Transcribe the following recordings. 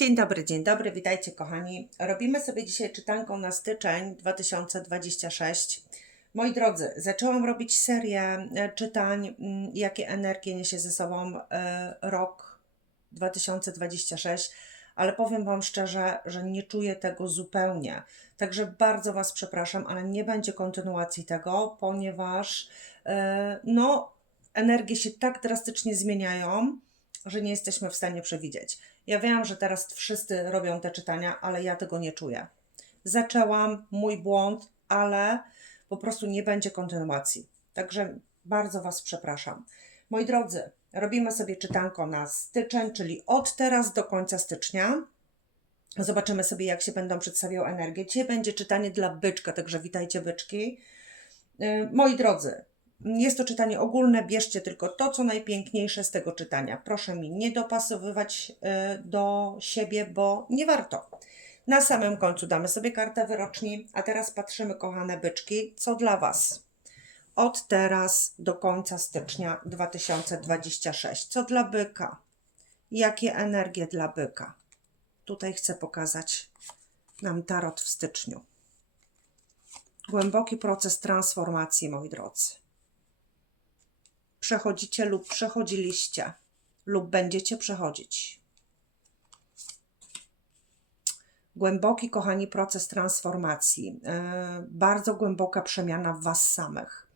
Dzień dobry, dzień dobry, witajcie kochani. Robimy sobie dzisiaj czytanką na styczeń 2026. Moi drodzy, zaczęłam robić serię e, czytań, mm, jakie energie niesie ze sobą e, rok 2026, ale powiem Wam szczerze, że nie czuję tego zupełnie. Także bardzo Was przepraszam, ale nie będzie kontynuacji tego, ponieważ e, no, energie się tak drastycznie zmieniają, że nie jesteśmy w stanie przewidzieć. Ja wiem, że teraz wszyscy robią te czytania, ale ja tego nie czuję. Zaczęłam, mój błąd, ale po prostu nie będzie kontynuacji. Także bardzo Was przepraszam. Moi drodzy, robimy sobie czytanko na styczeń, czyli od teraz do końca stycznia. Zobaczymy sobie, jak się będą przedstawiały energie. Dzisiaj będzie czytanie dla byczka, także witajcie byczki. Yy, moi drodzy, jest to czytanie ogólne, bierzcie tylko to, co najpiękniejsze z tego czytania. Proszę mi nie dopasowywać y, do siebie, bo nie warto. Na samym końcu damy sobie kartę wyroczni, a teraz patrzymy, kochane byczki, co dla Was. Od teraz do końca stycznia 2026. Co dla byka? Jakie energie dla byka? Tutaj chcę pokazać nam tarot w styczniu. Głęboki proces transformacji, moi drodzy przechodzicie lub przechodziliście, lub będziecie przechodzić. Głęboki, kochani, proces transformacji, yy, bardzo głęboka przemiana w Was samych.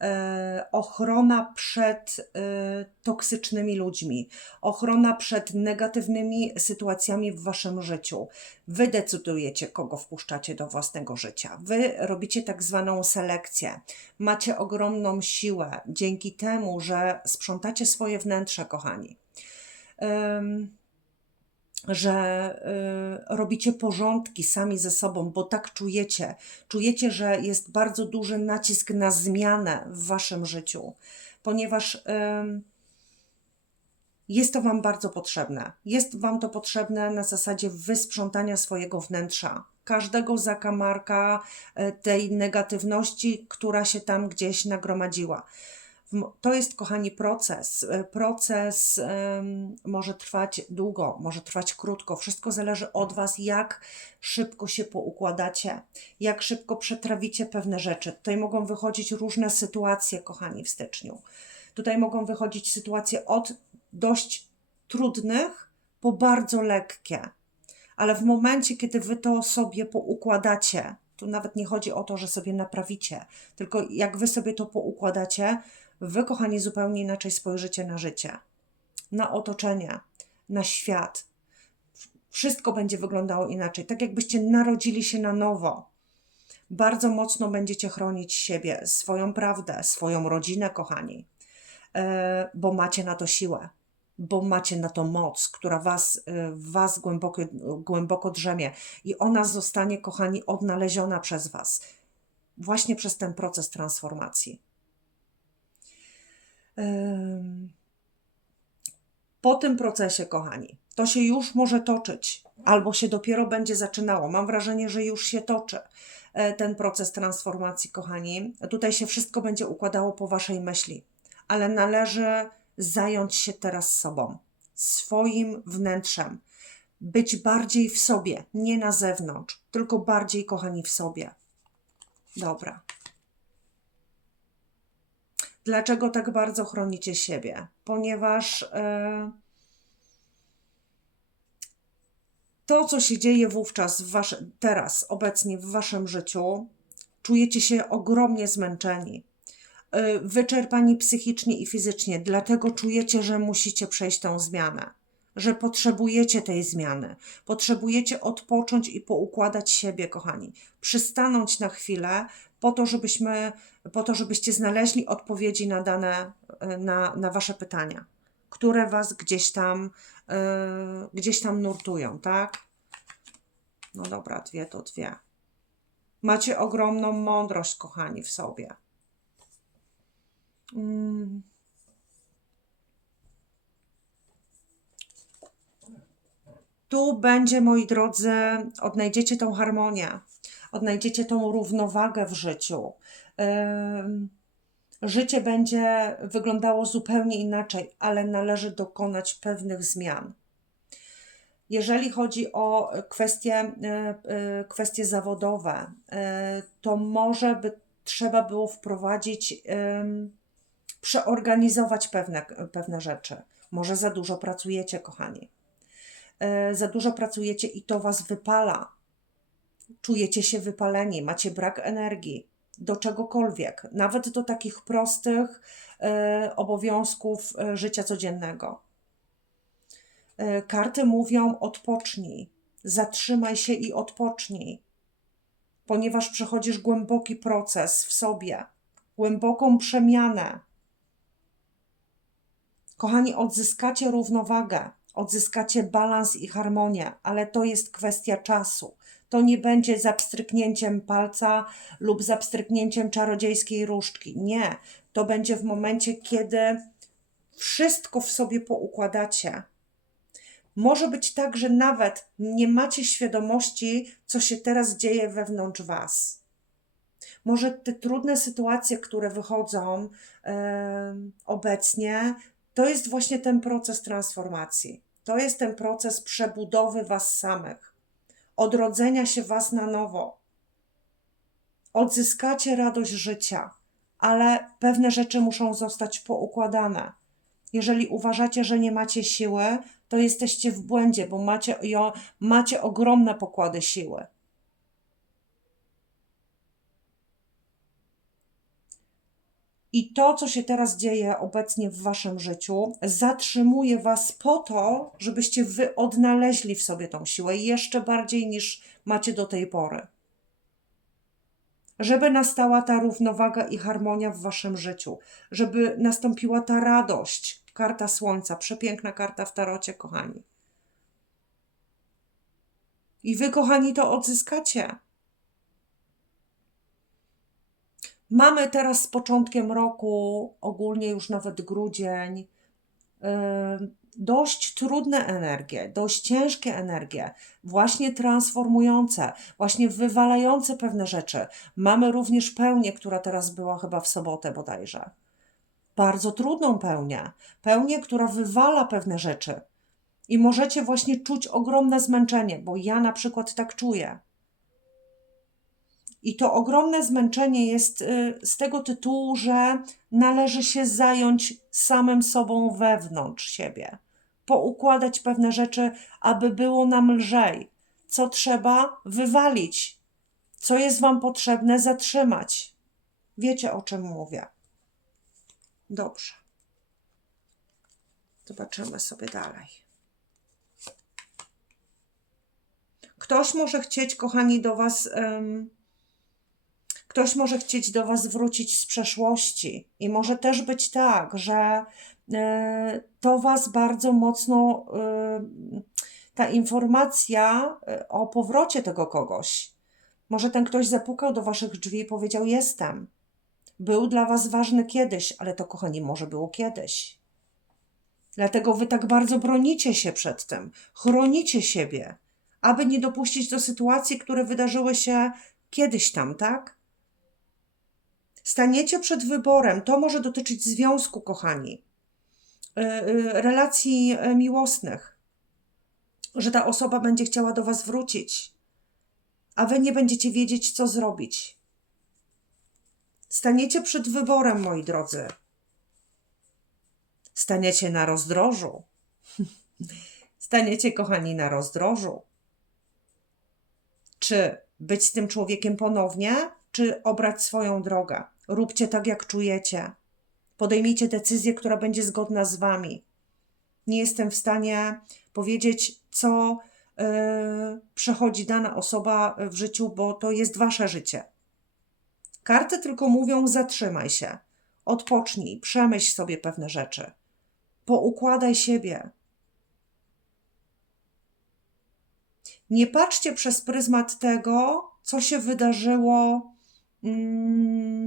E, ochrona przed e, toksycznymi ludźmi, ochrona przed negatywnymi sytuacjami w waszym życiu. Wy decydujecie, kogo wpuszczacie do własnego życia. Wy robicie tak zwaną selekcję. Macie ogromną siłę dzięki temu, że sprzątacie swoje wnętrze, kochani. Um, że y, robicie porządki sami ze sobą, bo tak czujecie. Czujecie, że jest bardzo duży nacisk na zmianę w waszym życiu, ponieważ y, jest to wam bardzo potrzebne. Jest wam to potrzebne na zasadzie wysprzątania swojego wnętrza, każdego zakamarka y, tej negatywności, która się tam gdzieś nagromadziła. To jest, kochani, proces. E, proces um, może trwać długo, może trwać krótko. Wszystko zależy od Was, jak szybko się poukładacie, jak szybko przetrawicie pewne rzeczy. Tutaj mogą wychodzić różne sytuacje, kochani, w styczniu. Tutaj mogą wychodzić sytuacje od dość trudnych po bardzo lekkie. Ale w momencie, kiedy Wy to sobie poukładacie, tu nawet nie chodzi o to, że sobie naprawicie, tylko jak Wy sobie to poukładacie, Wy, kochani, zupełnie inaczej spojrzycie na życie, na otoczenie, na świat. Wszystko będzie wyglądało inaczej, tak jakbyście narodzili się na nowo. Bardzo mocno będziecie chronić siebie, swoją prawdę, swoją rodzinę, kochani, e, bo macie na to siłę, bo macie na to moc, która was, e, was głęboko, głęboko drzemie i ona zostanie, kochani, odnaleziona przez was właśnie przez ten proces transformacji. Po tym procesie, kochani, to się już może toczyć, albo się dopiero będzie zaczynało. Mam wrażenie, że już się toczy e, ten proces transformacji, kochani. Tutaj się wszystko będzie układało po waszej myśli, ale należy zająć się teraz sobą, swoim wnętrzem, być bardziej w sobie, nie na zewnątrz, tylko bardziej, kochani, w sobie. Dobra. Dlaczego tak bardzo chronicie siebie? Ponieważ e, to, co się dzieje wówczas, wasze, teraz, obecnie w waszym życiu, czujecie się ogromnie zmęczeni, e, wyczerpani psychicznie i fizycznie, dlatego czujecie, że musicie przejść tą zmianę że potrzebujecie tej zmiany, potrzebujecie odpocząć i poukładać siebie, kochani, przystanąć na chwilę po to, żebyśmy, po to, żebyście znaleźli odpowiedzi na dane, na, na wasze pytania, które was gdzieś tam, yy, gdzieś tam nurtują, tak? No dobra, dwie to dwie. Macie ogromną mądrość, kochani, w sobie. Mm. Tu będzie, moi drodzy, odnajdziecie tą harmonię, odnajdziecie tą równowagę w życiu. Życie będzie wyglądało zupełnie inaczej, ale należy dokonać pewnych zmian. Jeżeli chodzi o kwestie, e, e, kwestie zawodowe, e, to może by trzeba było wprowadzić, przeorganizować pewne, pewne rzeczy. Może za dużo pracujecie, kochani. E, Za dużo pracujecie i to was wypala. Czujecie się wypaleni, macie brak energii do czegokolwiek, nawet do takich prostych e, obowiązków e, życia codziennego. Karty mówią: odpocznij, zatrzymaj się i odpocznij, ponieważ przechodzisz głęboki proces w sobie, głęboką przemianę. Kochani, odzyskacie równowagę, odzyskacie balans i harmonię, ale to jest kwestia czasu. To nie będzie za pstryknięciem palca lub za pstryknięciem czarodziejskiej różdżki. Nie, to będzie w momencie, kiedy wszystko w sobie poukładacie. Może być tak, że nawet nie macie świadomości, co się teraz dzieje wewnątrz Was. Może te trudne sytuacje, które wychodzą em, obecnie, to jest właśnie ten proces transformacji. To jest ten proces przebudowy Was samych, odrodzenia się Was na nowo. Odzyskacie radość życia, ale pewne rzeczy muszą zostać poukładane. Jeżeli uważacie, że nie macie siły, to jesteście w błędzie, bo macie, macie ogromne pokłady siły. I to, co się teraz dzieje obecnie w waszym życiu, zatrzymuje was po to, żebyście wy odnaleźli w sobie tą siłę jeszcze bardziej niż macie do tej pory. Żeby nastała ta równowaga i harmonia w waszym życiu, żeby nastąpiła ta radość. Karta Słońca, przepiękna karta w tarocie, kochani. I wy, kochani, to odzyskacie. Mamy teraz z początkiem roku, ogólnie już nawet grudzień, yy, dość trudne energie, dość ciężkie energie, właśnie transformujące, właśnie wywalające pewne rzeczy. Mamy również pełnię, która teraz była chyba w sobotę bodajże. Bardzo trudną pełnię, pełnię, która wywala pewne rzeczy. I możecie właśnie czuć ogromne zmęczenie, bo ja na przykład tak czuję. I to ogromne zmęczenie jest y, z tego tytułu, że należy się zająć samym sobą wewnątrz siebie, poukładać pewne rzeczy, aby było nam lżej. Co trzeba wywalić, co jest Wam potrzebne zatrzymać. Wiecie o czym mówię. Dobrze. Zobaczymy sobie dalej. Ktoś może chcieć, kochani, do Was. Ktoś może chcieć do Was wrócić z przeszłości, i może też być tak, że e, to Was bardzo mocno, e, ta informacja e, o powrocie tego kogoś. Może ten ktoś zapukał do Waszych drzwi i powiedział: Jestem. Był dla Was ważny kiedyś, ale to, kochani, może było kiedyś. Dlatego Wy tak bardzo bronicie się przed tym, chronicie siebie, aby nie dopuścić do sytuacji, które wydarzyły się kiedyś tam, tak? Staniecie przed wyborem. To może dotyczyć związku, kochani, y, y, relacji y, miłosnych, że ta osoba będzie chciała do Was wrócić, a Wy nie będziecie wiedzieć, co zrobić. Staniecie przed wyborem, moi drodzy. Staniecie na rozdrożu. Staniecie, kochani, na rozdrożu. Czy być z tym człowiekiem ponownie, czy obrać swoją drogę? Róbcie tak, jak czujecie. Podejmijcie decyzję, która będzie zgodna z Wami. Nie jestem w stanie powiedzieć, co yy, przechodzi dana osoba w życiu, bo to jest Wasze życie. Karty tylko mówią: zatrzymaj się, odpocznij, przemyśl sobie pewne rzeczy, poukładaj siebie. Nie patrzcie przez pryzmat tego, co się wydarzyło mm,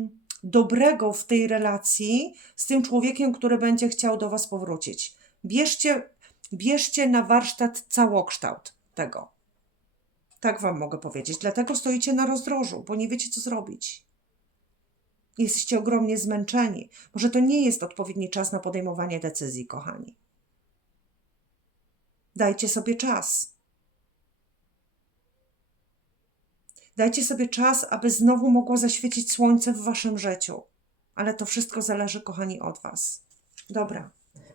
dobrego w tej relacji z tym człowiekiem, który będzie chciał do Was powrócić. Bierzcie, bierzcie na warsztat całokształt tego. Tak Wam mogę powiedzieć. Dlatego stoicie na rozdrożu, bo nie wiecie, co zrobić. Jesteście ogromnie zmęczeni. Może to nie jest odpowiedni czas na podejmowanie decyzji, kochani. Dajcie sobie czas. Dajcie sobie czas, aby znowu mogło zaświecić słońce w waszym życiu. Ale to wszystko zależy, kochani, od was. Dobra.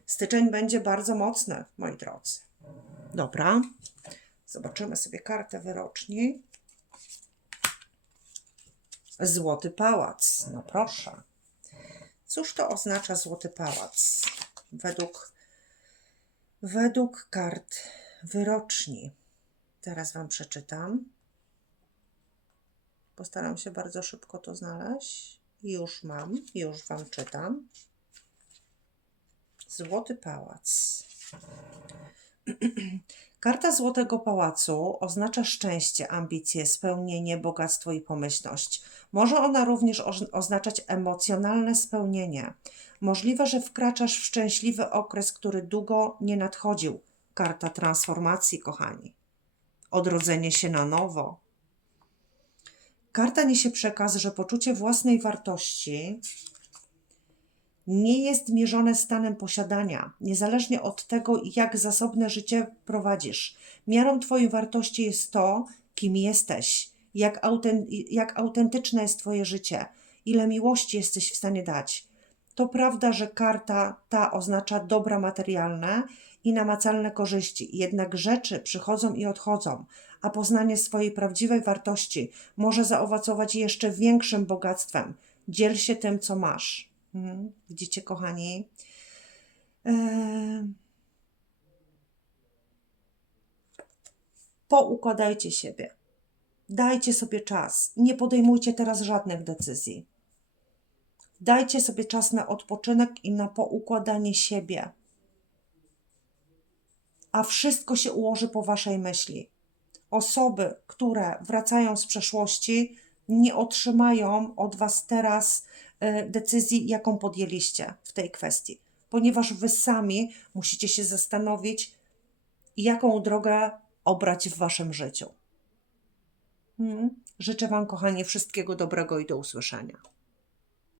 Styczeń będzie bardzo mocny, moi drodzy. Dobra. Zobaczymy sobie kartę wyroczni. Złoty pałac. No proszę. Cóż to oznacza złoty pałac? Według, według kart wyroczni. Teraz Wam przeczytam. Postaram się bardzo szybko to znaleźć. Już mam, już Wam czytam. Złoty pałac. Karta Złotego Pałacu oznacza szczęście, ambicje, spełnienie, bogactwo i pomyślność. Może ona również oznaczać emocjonalne spełnienie. Możliwe, że wkraczasz w szczęśliwy okres, który długo nie nadchodził. Karta transformacji, kochani. Odrodzenie się na nowo. Karta niesie przekaz, że poczucie własnej wartości nie jest mierzone stanem posiadania, niezależnie od tego, jak zasobne życie prowadzisz. Miarą Twojej wartości jest to, kim jesteś, jak, auten- jak autentyczne jest Twoje życie, ile miłości jesteś w stanie dać. To prawda, że karta ta oznacza dobra materialne i namacalne korzyści, jednak rzeczy przychodzą i odchodzą, a poznanie swojej prawdziwej wartości może zaowocować jeszcze większym bogactwem. Dziel się tym, co masz. Mhm. Widzicie, kochani? Eee... Poukładajcie siebie. Dajcie sobie czas. Nie podejmujcie teraz żadnych decyzji. Dajcie sobie czas na odpoczynek i na poukładanie siebie. A wszystko się ułoży po waszej myśli. Osoby, które wracają z przeszłości, nie otrzymają od was teraz e, decyzji, jaką podjęliście w tej kwestii, ponieważ wy sami musicie się zastanowić, jaką drogę obrać w waszym życiu. Hmm. Życzę Wam, kochanie, wszystkiego dobrego i do usłyszenia.